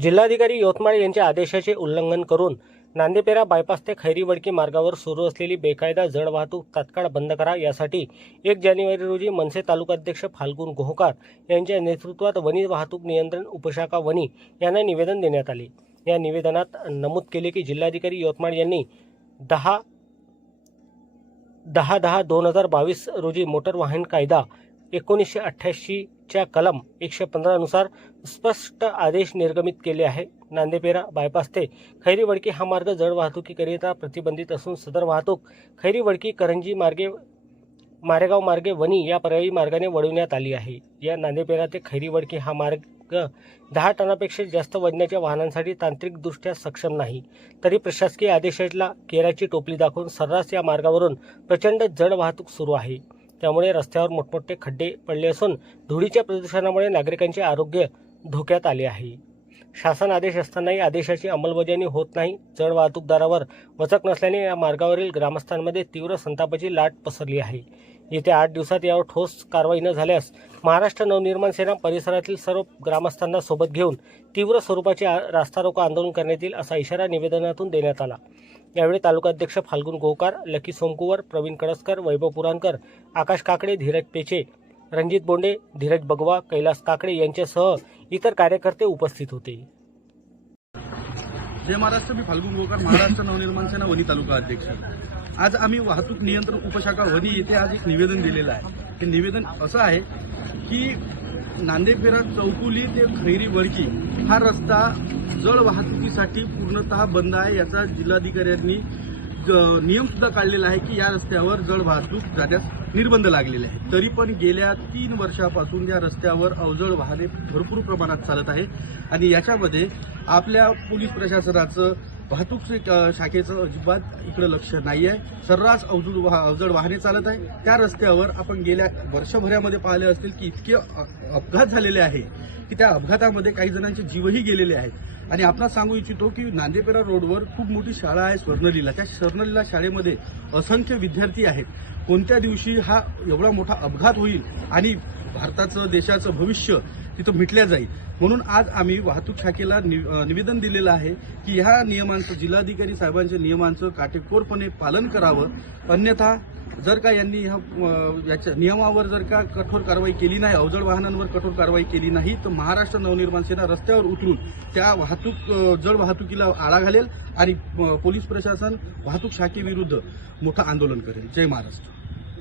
जिल्हाधिकारी यवतमाळ यांच्या आदेशाचे उल्लंघन करून नांदेपेरा बायपास ते खैरी वडकी मार्गावर सुरू असलेली बेकायदा जड वाहतूक तात्काळ बंद करा यासाठी एक जानेवारी रोजी मनसे तालुकाध्यक्ष फाल्गुन गोहकार यांच्या नेतृत्वात वनी वाहतूक नियंत्रण उपशाखा वनी यांना निवेदन देण्यात आले. या निवेदनात नमूद केले की जिल्हाधिकारी यवतमाळ यांनी दहा दहा दहा दोन हजार बावीस रोजी मोटर वाहन कायदा एकोणीसशे अठ्ठ्याऐंशी च्या कलम एकशे पंधरानुसार स्पष्ट आदेश निर्गमित केले आहे. नांदेपेरा बायपास ते खैरीवडकी हा मार्ग जड वाहतुकीकरिता प्रतिबंधित असून सदर वाहतूक खैरीवडकी करंजी मार्गे मारेगाव मार्गे वणी या पर्यायी मार्गाने वळवण्यात आली आहे. या नांदेपेरा ते खैरीवडकी हा मार्ग दहा टनापेक्षा जास्त वजनाच्या वाहनांसाठी तांत्रिकदृष्ट्या सक्षम नाही. तरी प्रशासकीय आदेशाला केराची टोपली दाखवून सर्रास या मार्गावरून प्रचंड जड वाहतूक सुरू आहे. त्यामुळे रस्त्यावर मोठमोठे खड्डे पडले असून धुळीच्या प्रदूषणामुळे नागरिकांचे आरोग्य धोक्यात आले आहे. शासन आदेश असतानाही आदेशाची अंमलबजावणी होत नाही. जड वाहतूकदारावर वचक नसल्याने या मार्गावरील ग्रामस्थांमध्ये तीव्र संतापाची लाट पसरली आहे. येत्या आठ दिवसात यावर ठोस कारवाई न झाल्यास महाराष्ट्र नवनिर्माण सेना परिसरातील सर्व ग्रामस्थांना सोबत घेऊन तीव्र स्वरूपाचे रास्ता रोको आंदोलन करण्यात येईल असा इशारा निवेदनातून देण्यात आला. यावेळी तालुकाध्यक्ष फाल्गुन गोकार लकी सोमकुवर प्रवीण कडसकर वैभव पुराणकर आकाश काकडे धीरज पेचे रणजित बोंडे धीरज बगवा कैलास काकडे यांच्यासह इतर कार्यकर्ते उपस्थित होते. जय महाराष्ट्र मी फाल्गुन गोकर महाराष्ट्र नवनिर्माण सेना वनी तालुका अध्यक्ष. आज आम्ही वाहतूक नियंत्रण उपशाखा वनी येथे आज एक निवेदन दिलेलं आहे. हे निवेदन असं आहे की नांदेफेरा चौकुली ते खैरी वर्की हा रस्ता जड वाहतुकीसाठी पूर्णतः बंद आहे. याचा जिल्हाधिकाऱ्यांनी ग- नियम सुद्धा काढलेला आहे की या रस्त्यावर जड वाहतूक जाण्यास निर्बंध लागलेले आहे तरी पण गेल्या तीन वर्षापासून या रस्त्यावर अवजड वाहने भरपूर प्रमाणात चालत आहे आणि याच्यामध्ये आपल्या पोलीस प्रशासनाचं वाहतूक शाखेचं अजिबात इकडे लक्ष नाही आहे सर्रास अवजड वाह- अवजड वाहने चालत आहे त्या रस्त्यावर आपण गेल्या वर्षभरामध्ये पाहिले असतील की इतके अपघात झालेले आहे की त्या अपघातामध्ये काही जणांचे जीवही गेलेले आहेत. आणि आपणास सांगू इच्छितो की नांदेपेरा रोडवर खूप मोठी शाळा आहे स्वर्णलीला. त्या स्वर्णलीला शाळेमध्ये असंख्य विद्यार्थी आहेत. कोणत्या दिवशी हा एवढा मोठा अपघात होईल आणि भारताचं देशाचं भविष्य तिथं मिटल्या जाईल. म्हणून आज आम्ही वाहतूक शाखेला नि- निवेदन दिलेलं आहे की ह्या नियमांचं जिल्हाधिकारी साहेबांच्या नियमांचं काटेकोरपणे पालन करावं. अन्यथा जर का यांनी ह्या याच्या नियमावर जर का कठोर कारवाई केली नाही अवजड वाहनांवर कठोर कारवाई केली नाही तर महाराष्ट्र नवनिर्माण सेना रस्त्यावर उतरून त्या वाहतूक जड वाहतुकीला आळा घालेल आणि पोलीस प्रशासन वाहतूक शाखेविरुद्ध मोठं आंदोलन करेल. जय महाराष्ट्र.